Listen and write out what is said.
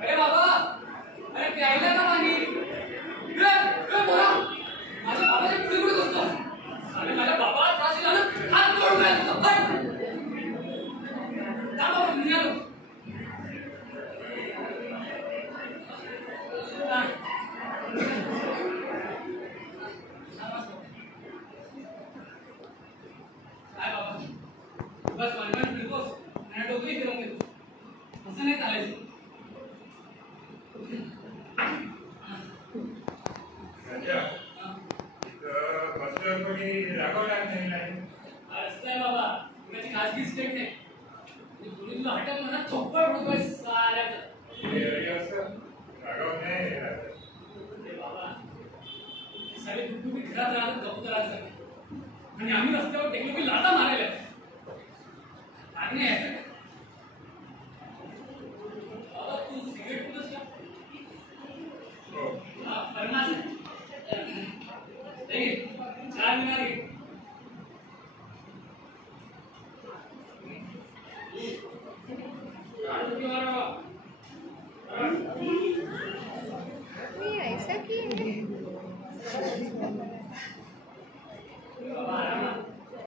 अरे बाबा, अरे प्यायला का पाणी? माझ्या बाबाच्या पुढे पुढे बसतो. अरे माझ्या बाबाला त्रास दिला ना, हात तोडून टाकतो. बाबा निघालो. काय बाबा, बस मनमन फिरतोस आणि डोकंही फिरवून घेतोस. असं नाही चालायचं. बाबा तुझी खाजगी स्टेट नाही कोणी तुला हटक म्हणा चोप्पट होतोय साऱ्याचं बाबा सारे तुम्ही घरात राहतात कबुतरात आणि आम्ही रस्त्यावर टेक्निकली लाता मारायला यायचं बाबा तू सिगरेट पितोस का? फरमास आहे 4 मिनिट